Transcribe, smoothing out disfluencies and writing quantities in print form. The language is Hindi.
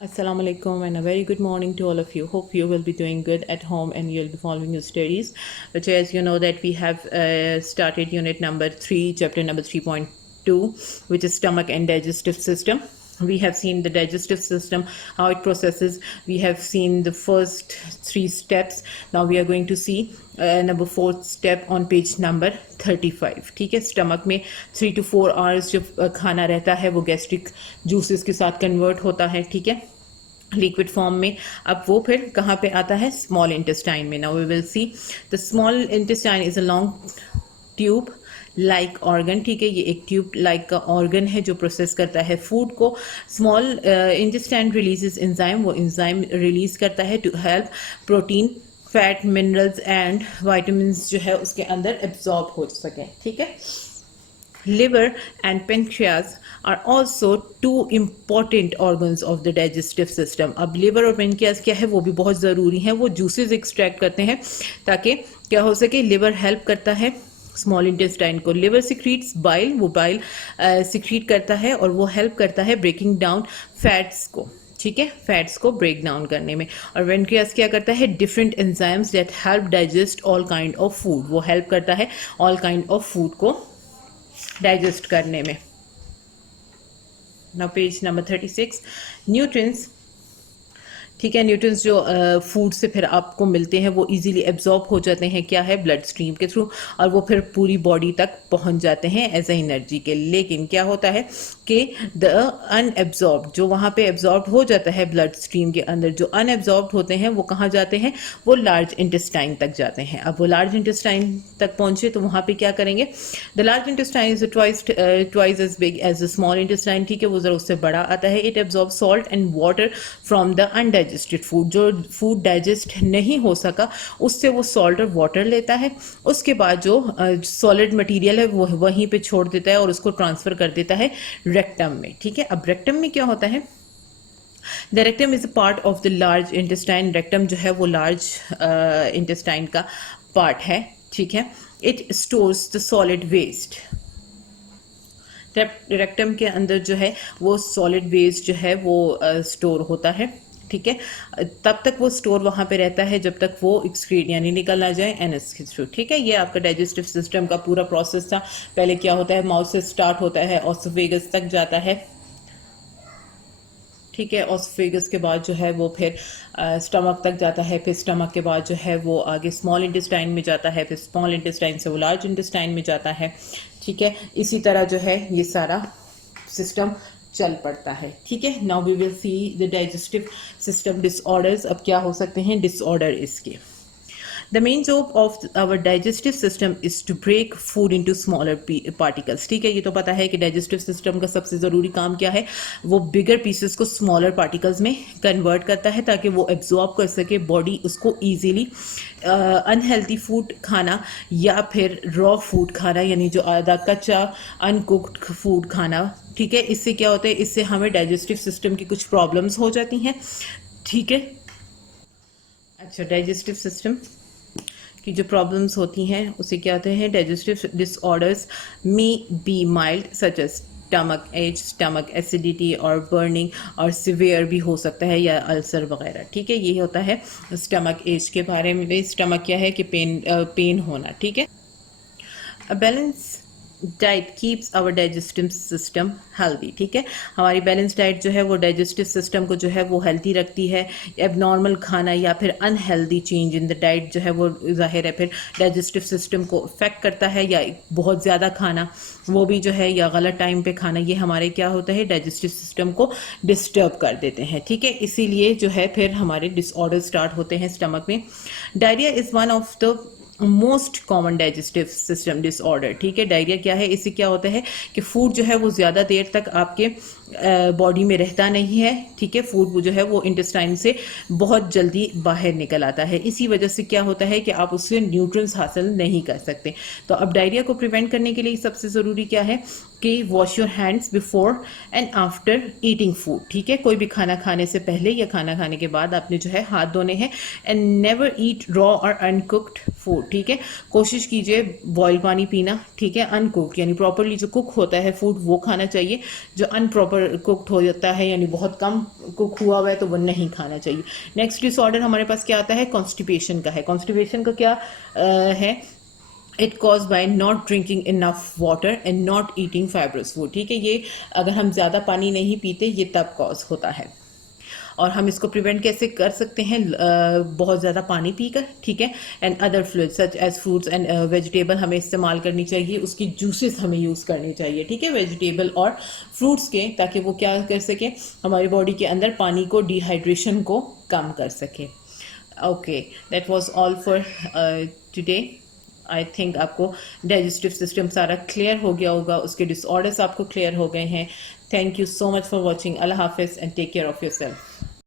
Assalamu alaikum and a very good morning to all of you. Hope you will be doing good at home and you'll be following your studies. Which, as you know, that we have started unit number 3, chapter number 3.2, which is stomach and digestive system. We have seen the digestive system, how it processes. We have seen the first 3 steps. Now we are going to see number 4th step on page number 35. ठीक है, स्टमक में 3 to 4 hours जो खाना रहता है वो गैस्ट्रिक जूसेस के साथ कन्वर्ट होता है. ठीक है, लिक्विड फॉर्म में. अब वो फिर कहाँ पे आता है? स्मॉल इंटेस्टाइन में. Now we will see the small intestine is a long tube like organ. ठीक है, ये एक ट्यूब लाइक का ऑर्गन है जो प्रोसेस करता है फूड को. स्मॉल इंटेस्टाइन रिलीजेस एंजाइम, वो एंजाइम रिलीज करता है to help protein, fat, minerals and vitamin जो है उसके अंदर एब्जॉर्ब हो सकें. ठीक है, liver and pancreas are also two important organs of the digestive system. अब liver और pancreas क्या है, वो भी बहुत ज़रूरी है. वो juices extract करते हैं ताकि क्या हो सके. liver help करता है स्मॉल इंटेस्टाइन को. लिवर सिक्रीट्स बाइल, वो बाइल सिक्रीट करता है और वो हेल्प करता है ब्रेकिंग डाउन फैट्स को. ठीक है, फैट्स को ब्रेक डाउन करने में. और पेनक्रियास क्या करता है? Different enzymes that help digest all kind of food. वो हेल्प करता है ऑल काइंड ऑफ फूड को डाइजेस्ट करने में. Now page number 36, nutrients. ठीक है, न्यूट्रिएंट्स जो फूड से फिर आपको मिलते हैं वो इजीली एब्जॉर्ब हो जाते हैं क्या है? ब्लड स्ट्रीम के थ्रू, और वो फिर पूरी बॉडी तक पहुंच जाते हैं एज ए एनर्जी के. लेकिन क्या होता है कि द अनएब्जॉर्ब, जो वहाँ पे एब्जॉर्ब हो जाता है ब्लड स्ट्रीम के अंदर, जो अनएब्जॉर्ब होते हैं वो कहाँ जाते हैं? वो लार्ज इंटेस्टाइन तक जाते हैं. अब वो लार्ज इंटेस्टाइन तक पहुंचे तो वहाँ पे क्या करेंगे? The large intestine is twice as big as the small intestine. ठीक है, वो जरा उससे बड़ा आता है. It absorb salt and water from the undigested food. जो फूड डाइजेस्ट नहीं हो सका उससे वो सॉल्ट और वाटर लेता है. उसके बाद जो सॉलिड मटेरियल है वो वहीं पे छोड़ देता है और उसको ट्रांसफर कर देता है रेक्टम में. ठीक है, अब रेक्टम में क्या होता है? The rectum is a part of the large intestine. Rectum जो है वो लार्ज इंटेस्टाइन का पार्ट है. ठीक है, it stores the solid waste. Rectum के अंदर जो है वो सॉलिड वेस्ट जो है वो स्टोर होता है. ठीक है, तब तक वो स्टोर वहाँ पे रहता है जब तक वो एक्सक्रीट यानी निकल ना जाए एनएस के थ्रू. ठीक है, ये आपका डाइजेस्टिव सिस्टम का पूरा प्रोसेस था. पहले क्या होता है? माउथ से स्टार्ट होता है, ऑसोफेगस तक जाता है. ठीक है, ऑसोफेगस के बाद जो है वो फिर स्टमक तक जाता है. फिर स्टमक के बाद जो है वो आगे स्मॉल इंटेस्टाइन में जाता है. फिर स्मॉल इंटेस्टाइन से वो लार्ज इंटेस्टाइन में जाता है. ठीक है, इसी तरह जो है ये सारा सिस्टम चल पड़ता है. ठीक है, now we will see the digestive system disorders. अब क्या हो सकते हैं डिसऑर्डर इसके? The main job of our digestive system is to break food into smaller particles. ठीक है, ये तो पता है कि डाइजेस्टिव सिस्टम का सबसे ज़रूरी काम क्या है? वो बिगर पीसेस को स्मॉलर पार्टिकल्स में कन्वर्ट करता है ताकि वो एब्जॉर्ब कर सके, बॉडी उसको ईजीली. अनहेल्दी फूड खाना या फिर रॉ फूड खाना यानी जो आधा कच्चा अनकुक्ड फूड खाना. ठीक है, इससे क्या होता है? इससे हमें डाइजेस्टिव सिस्टम की कुछ प्रॉब्लम्स हो जाती हैं. ठीक है, अच्छा, डाइजेस्टिव सिस्टम की जो प्रॉब्लम्स होती हैं उसे क्या कहते हैं? Digestive disorders may be mild such as stomach ache, stomach acidity और बर्निंग, और सिवियर भी हो सकता है या अल्सर वगैरह. ठीक है, ये होता है स्टमक एज के बारे में. स्टमक क्या है कि पेन होना. ठीक है, a balance diet keeps our digestive system healthy. ठीक है, हमारी बैलेंस डाइट जो है वो डाइजेस्टिव सिस्टम को जो है वो हेल्दी रखती है. एबनॉर्मल खाना या फिर unhealthy change in the diet जो है वो जाहिर है फिर डाइजेस्टिव सिस्टम को अफेक्ट करता है. या बहुत ज़्यादा खाना वो भी जो है, या गलत टाइम पे खाना, ये हमारे क्या होता है? डाइजेस्टिव सिस्टम को डिस्टर्ब कर देते हैं. ठीक है, इसीलिए जो है फिर हमारे डिसऑर्डर स्टार्ट होते हैं स्टमक में. Diarrhoea is one of the most common digestive system disorder. ठीक है, डायरिया क्या है? इससे क्या होता है कि फूड जो है वो ज़्यादा देर तक आपके बॉडी में रहता नहीं है. ठीक है, फूड वो जो है वो इंटेस्टाइन से बहुत जल्दी बाहर निकल आता है. इसी वजह से क्या होता है कि आप उससे न्यूट्रिएंट्स हासिल नहीं कर सकते. तो अब डायरिया को प्रिवेंट करने के लिए सबसे ज़रूरी क्या है कि wash your hands before and after eating food. ठीक है, कोई भी खाना खाने से पहले या खाना खाने के बाद आपने जो है हाथ धोने हैं. एंड नेवर ईट रॉ और अनकुक्ड फूड. ठीक है, कोशिश कीजिए बॉयल पानी पीना. ठीक है, अनकुक्ड यानी प्रॉपरली जो कुक होता है फूड वो खाना चाहिए. जो अनप्रॉपर ओवर कुक्ड हो जाता है, यानी बहुत कम कुक हुआ हुआ है, तो वो नहीं खाना चाहिए। नेक्स्ट डिसऑर्डर हमारे पास क्या आता है, कॉन्स्टिपेशन का है। कॉन्स्टिपेशन का क्या है, it cause by not drinking enough water and not eating fibrous food. ठीक है, ये अगर हम ज़्यादा पानी नहीं पीते ये तब कॉज होता है। और हम इसको प्रिवेंट कैसे कर सकते हैं, बहुत ज़्यादा पानी पीकर, ठीक है, and other fluids such as fruits and vegetable हमें इस्तेमाल करनी चाहिए, उसकी जूसेस हमें यूज़ करनी चाहिए, ठीक है, वेजिटेबल और फ्रूट्स के, ताकि वो क्या कर सके, हमारी बॉडी के अंदर पानी को, डिहाइड्रेशन को कम कर सके। Okay, that was all for today. I think आपको डाइजेस्टिव सिस्टम सारा क्लियर हो गया होगा, उसके डिसऑर्डर्स आपको क्लियर हो गए हैं। Thank you so much for watching. अल्लाह हाफिज़ and take care of your self.